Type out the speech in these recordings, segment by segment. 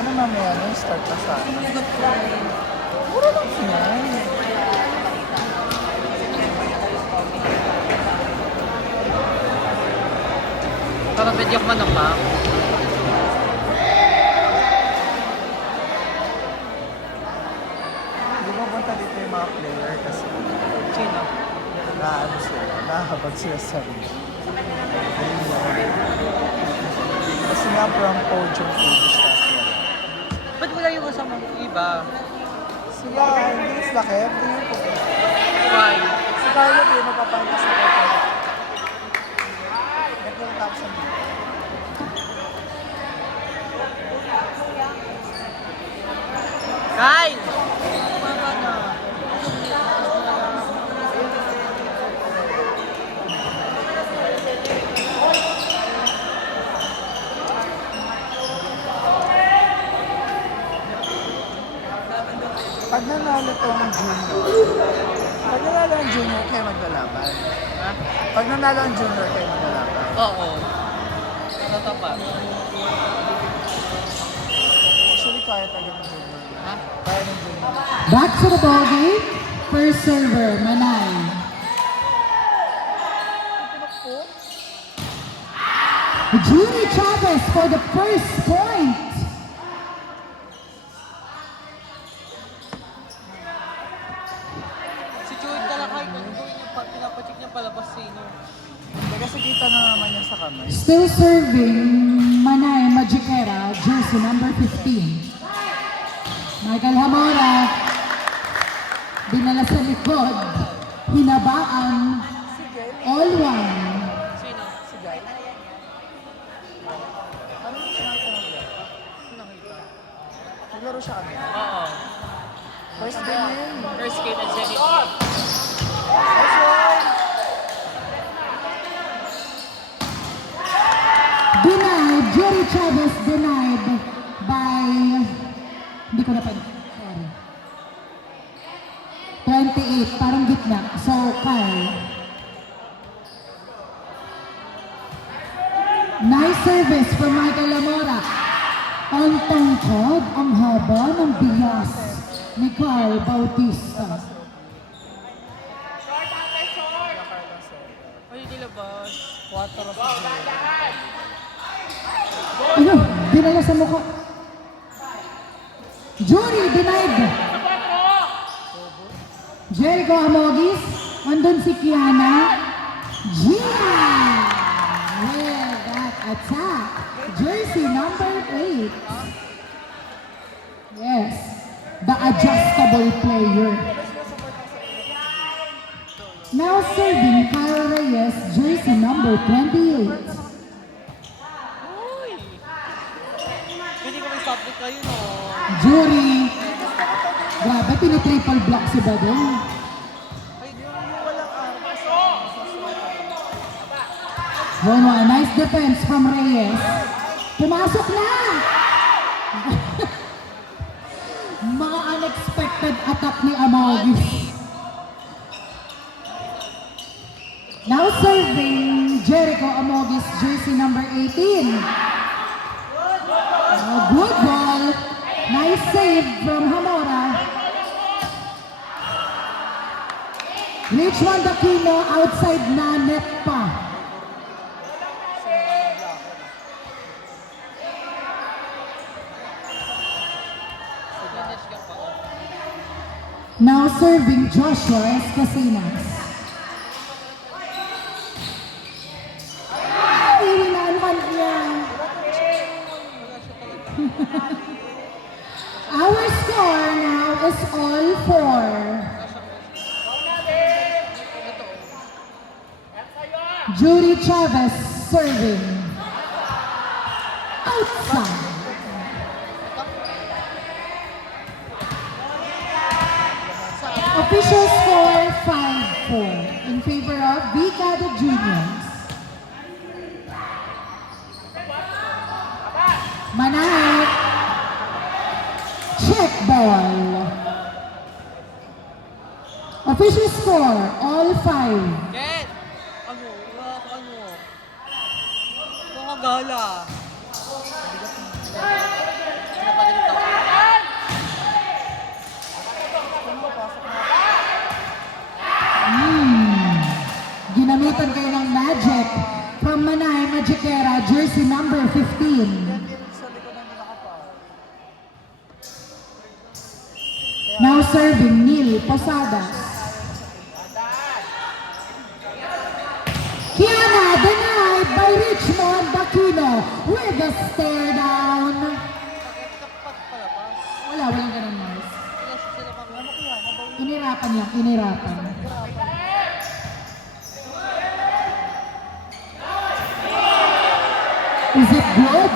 Sana mamaya na start na sana. Mura lang yan. Parang medyo ako manang pa. Hindi mo punta dito yung mga player kasi Sino? naano sila, nahabag sila sa rin. Kasi nga from podium finish kasi wala. Ba't wala yung kasama ng iba? Sila, hindi sila kaya, hindi yung pupunta. Why? Si Carlo, di mo papantas na kayo. Ito yung tapos ang dito. Kyle! Mama na. Pag nanalo tong junior, pag nanalo ang junior, kayo maglalaban. Ha? Pag nanalo ang junior, kayo maglalaban. Oo. Tatapat. Actually, kaya talaga ng junior. Ha? Kaya ng junior. Back to the ball game. First server, Manay. Judy Chavez for the first point. Si Joey talaga kahit ano gawin yung pinapacheck niya palabas sino. Hindi kasi kita na naman niya sa kamay. Still serving, Manay Magiquera, jersey number 15. Michael Hamora, dinala sa likod, hinabaan, Si Gail? all one. Sino? Si Gail? Ano yung siya natin? Nakita. Naglaro siya kami. Oo. First game yun. First game and second game. Nice one! Denied, Jerry Chavez denied by, hindi ko na pa, sorry. 28, parang gitna. So, Kyle. Nice service from Michael Lamora. Ang tangkad, ang haba ng bias ni Carl Bautista. Ay, nilabas. 4 sa Gail. Ano? Dinala sa mukha. Jury denied. Jericho Amogis. Andun si Kiana. Gina! With that attack. Jersey number 8. Yes. The adjustable player. Now serving Kyle Reyes. Jersey number 28. Uy! Hindi ko may subject kayo, no? Jury. Grabe, tinitriple block si Badong. Ay, yung walang araw. Bueno, nice defense from Reyes. Pumasok na! Mga unexpected attack ni Amogis. Now serving Jericho Amogis, jersey number 18. Good ball. Nice save from Hamora. Richmond Aquino outside na net pa. Finish ka pa. Now serving Joshua Escasinas. Iwinanwan niya. Our score now is all 4. Judy Chavez serving. Outside. Official score 5-4 in favor of Vicada Juniors. Manay. Check ball. Official score, all 5. Ken! Ano? Wala ka ano? Mga gala. Ano pa din serving Neil Posadas. Kiana denied by Richmond Aquino with a stare down. Bakit kapag palabas? Walang ganun, Mars. Wala siya sila pang Inirapan lang, inirapan. Is it good?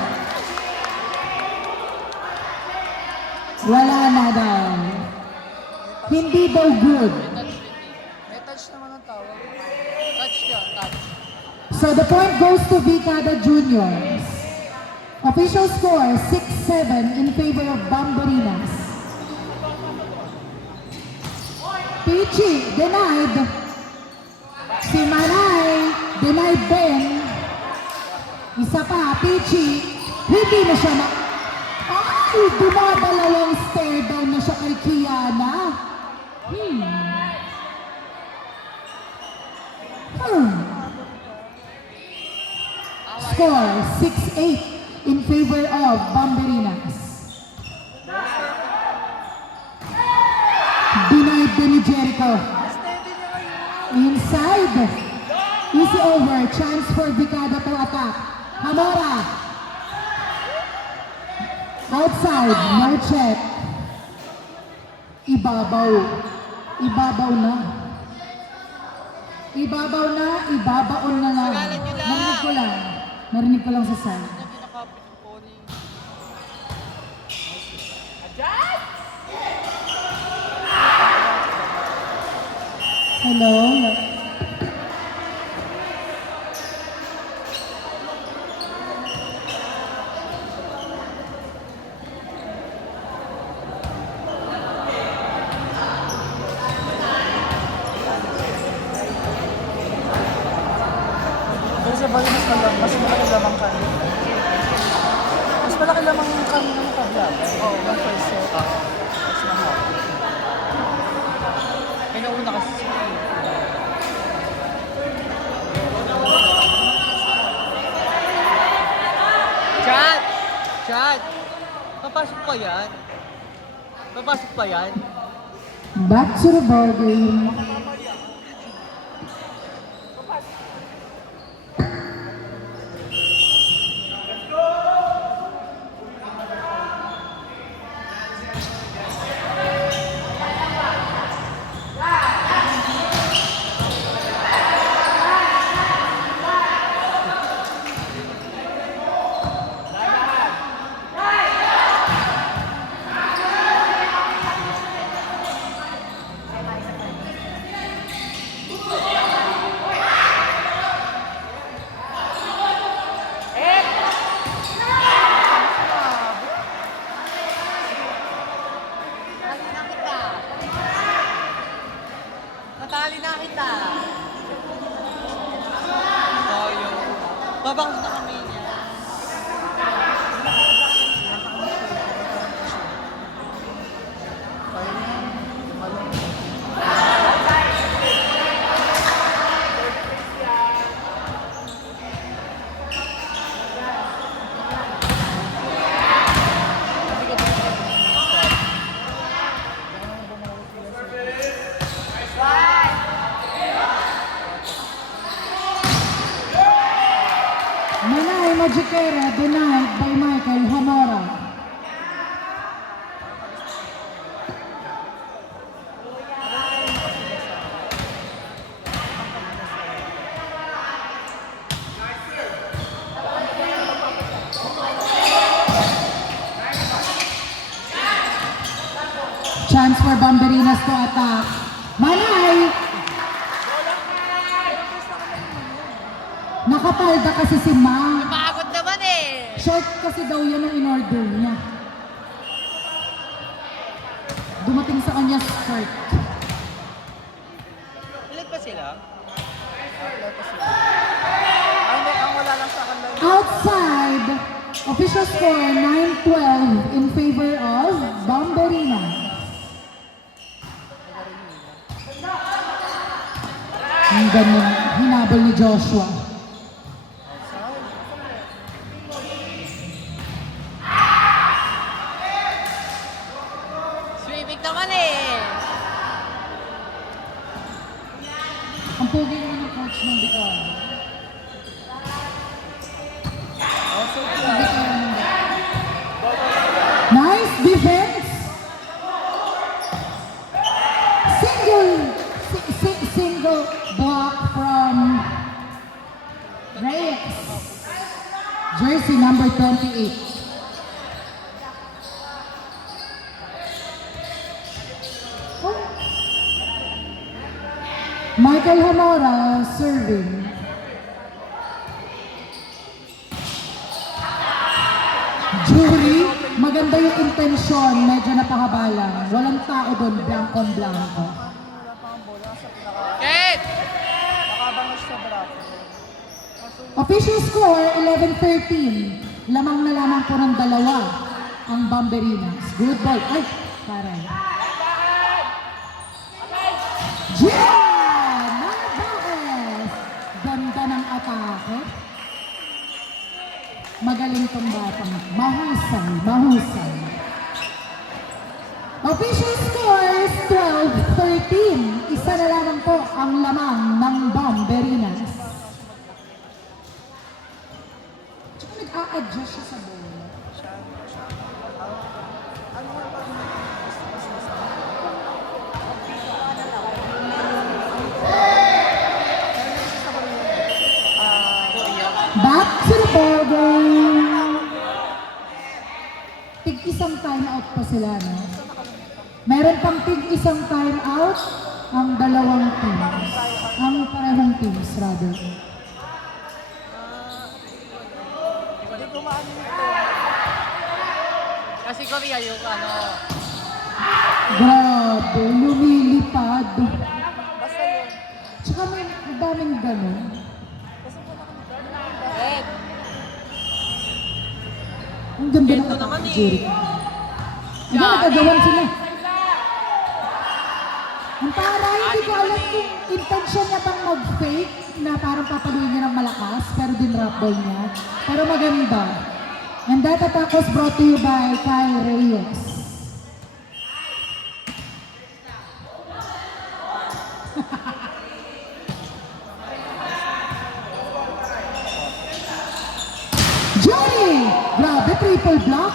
Wala na daw. Hindi daw good. May touch naman ang tawag. Touch siya, touch. So the point goes to Vicada Juniors. Official score 6-7 in favor of Bambarinas. Pichi denied. Si Manay denied din. Isa pa, Pichi, hindi na siya na... Ay, dumadalawang stare down na siya kay Kiana. Score 6-8 in favor of Bambarinas. Denied din ni Jericho. Inside. Easy over. Chance for Vicada to attack. Hamora. Outside. No check. Ibabaw. Ibabaw na. Ibabaw na. Ibabaon na lang. Sigalan nyo lang. Narinig ko lang. Narinig ko lang sa side. Hindi nakapit yung pony. Hello. Pero sa bagay mas malaki lamang kanin. Mas malaki lamang yung kanin ng kabla. Oo, yung first set. Mas mahal. May nauna kasi siya. Chad! Chad! Papasok pa yan? Papasok pa yan? Back to the ball game. Natali na kita. Tayo. Babangos na kami niya. Manay Majikera denied by Michael Hamora. Chance for Bambarinas to attack. Manay! Nakapalda kasi si Ma. Pagod naman eh. Short kasi daw yan ang in-order niya. Dumating sa kanya skirt. Ilan pa sila? Ang wala lang sa akin lang. Outside, official score 9-12 in favor of Bambarinas. Ang ganun, hinabol ni Joshua. Swimming naman eh. pogi naman ng coach ng Bicol. Also, Nice defense. Single block from Reyes. Jersey number 28. Oh. Michael Hamora serving. Jury, maganda yung intensyon, medyo napahaba lang. Walang tao doon, blankong-blanko. wala pa ang bola sa pinaka... Ken! Nakabangos sa braso. Official score, 11-13. Lamang na lamang po ng dalawa ang Bomberinas. Good ball. Ay, paray. Gian! Narvaez! Ganda ng atake. Magaling tong batang. Mahusay, mahusay. Official scores, 12-13. Isa na lamang po ang lamang ng Bomberinas. Tsaka nag-a-adjust siya sa bola. Ano nga ba yung gusto sa Back to the ball game. Tig-isang time out pa sila, no? Meron pang tig-isang time out ang dalawang teams. Ang parehong teams, rather. Hindi ko maano nito. Kasi Korea yung ano. Grabe, lumilipad. Basta yun. Tsaka may daming gano'n. Kasi wala kami Ken! Ang ganda ng Ito naman atake, Jeric. Hindi, Yan. nagagawan sila. Ang para, hindi ko alam kung intention niya bang mag-fake na parang papaluin niya ng malakas, pero din-rap ball niya. Pero maganda. And that attack was brought to you by Kyle Reyes. Johnny! Grabe, triple block.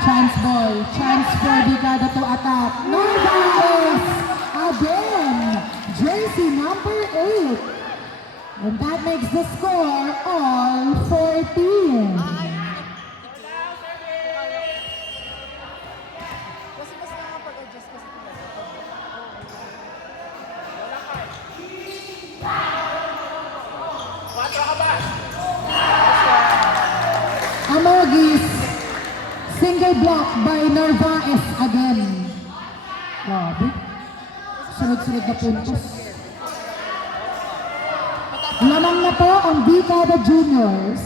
Chance ball. Chance for Bicada to attack. Narvaez! Again! Jersey number 8. And that makes the score all 14. Kasi mas nakapag-adjust kasi Amogis. Single block by Narvaez again. Grabe. Sunod-sunod na puntos. Lamang na po ang Bicada Juniors.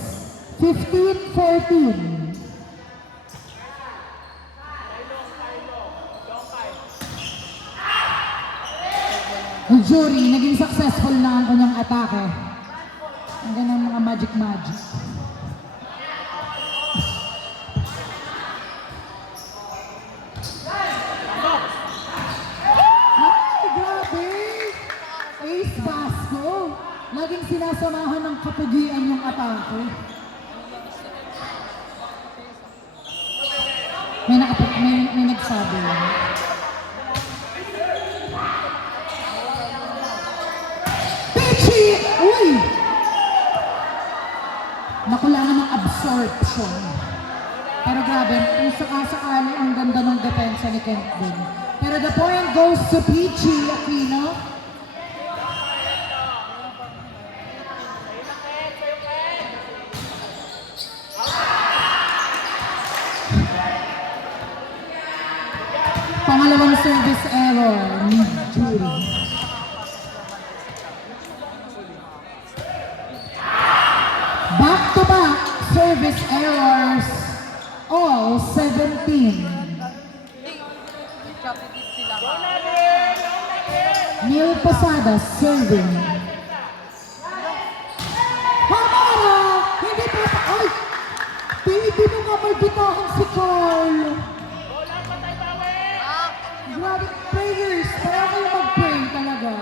15-14. Ang jury, naging successful na ang kanyang atake. Ang ganang mga magic. Ay, grabe! Ace Basco. Laging sinasamahan ng kapugian yung atake. May nagsabi. Pichi! Uy! Nakulangan ng absorption. Pero grabe, kung sakasakali ang ganda ng depensa ni Kent din. Pero the point goes to Pichi Aquino. Pangalawang service error ni Jury. Back-to-back service errors, all 17. Championship sila. Neil Posada serving. Hamara! Hindi pa pa... Ay! Hindi mo nga magbitahan si Carl. Grabe, prayers. Kaya kayo mag-pray talaga.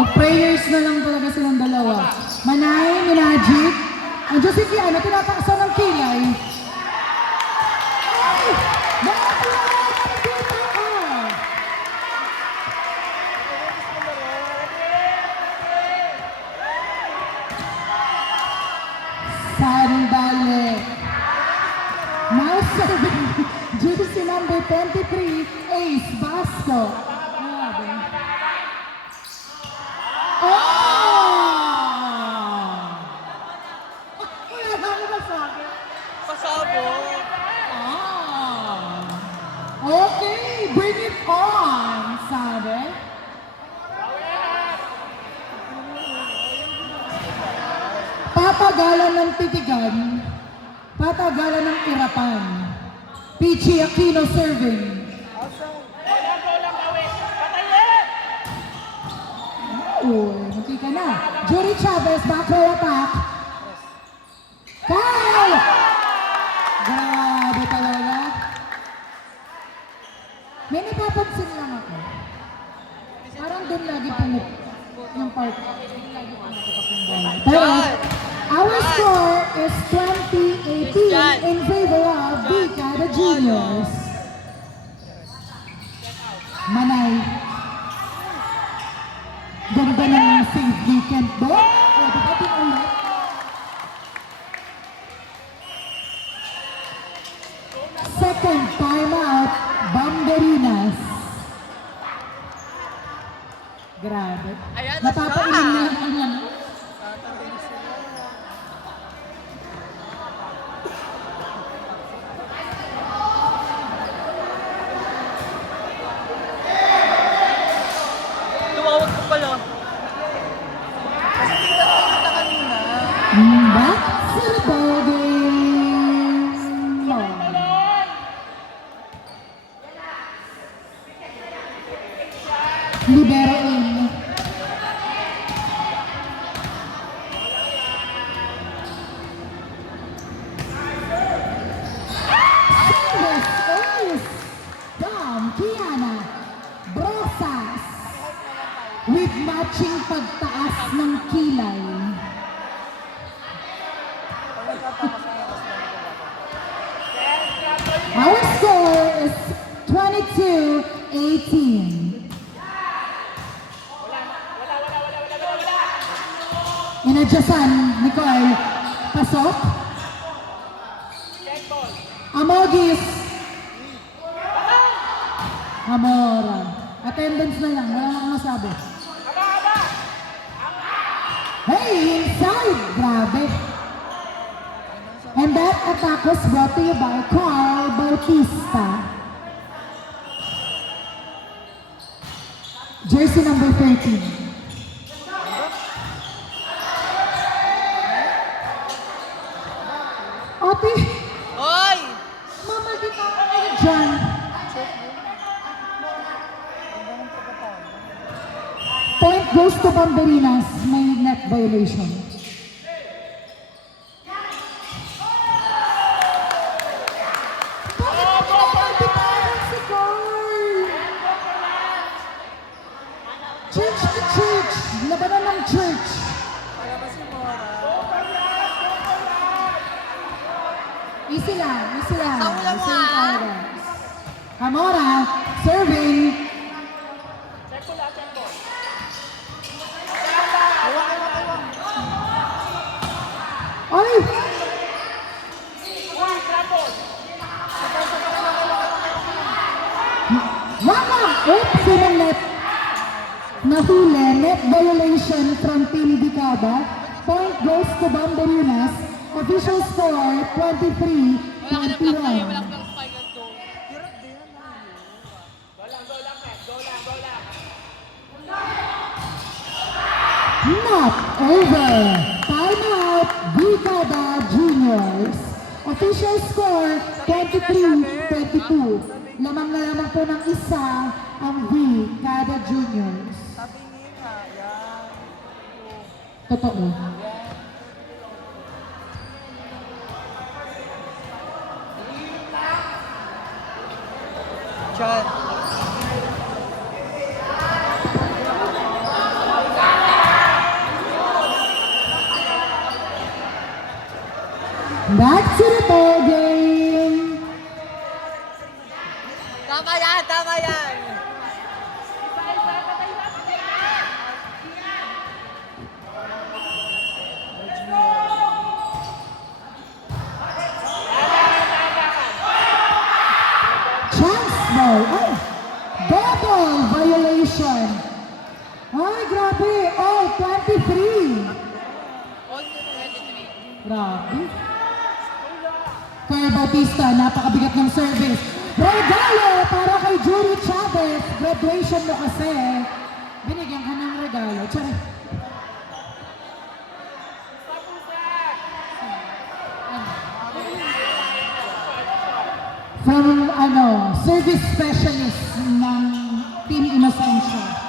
Mag-prayers na lang talaga silang dalawa. Manay, Minagic. Ang Josephine, tinataaksan ng kilay. Ay! Nakakalawa ng dito ka! Sandali. Now serving, jersey number 23, Ace Basco. Grabe. Wala na ako masabi. Pasabog. Okay, bring it on, sabi. Patagalan ng titigan, patagalan ng irapan. Pichi Aquino serving. Hindi ka na. Jury Chavez, back row attack. Kyle! Grabe talaga. May napapansin lang ako. Parang doon lagi pumuk yung part. Pero, our score is 20-18 in favor of Vicada Juniors. Manay. Ganda ng save weekend doon. Pwede ba din ulit? Second time out, Bambarinas. Grabe. Ayan na Napapainom siya. na ang ano. Tumawag ko pala. Back to the ball game. Libero in. Service is Dom Kiana Brosas with matching pagtaas ng kilay. Our score is 22-18. Inadyasan, Nicole. Pasok. Amogis. Amora. Attendance na lang, wala nang masabi. Hey, inside! Grabe. And that attack was brought to you by Carl Bautista. Jersey number 13. Ate, Hoy! mama, di ka kayo dyan. Point goes to Bambarinas. May net violation. Bakit mo pinapagbitawan si Carl? Church to church. Labanan ng church. Easy lang, easy lang. Saula mo, Easy lang ah. talaga. Camora, serving. Ay! Wala! Oops, yung net. Nahuli, net violation from Team Dicaba. Point goes to Bambarinas. Official score, 23-21. Walang spike to. Not over. Timeout, Vicada Juniors. Official score, 23-22. Lamang na lamang po ng isa ang Vicada Juniors. Sabi niya, yan. Totoo. Chan. Ay, grabe! Oh, 23! All 23. Grabe. Kaya Bautista, napakabigat ng service. Regalo para kay Julie Chavez. Graduation mo kasi. Binigyan ka ng regalo. Tsara. From, service specialist ng Team Inocencio.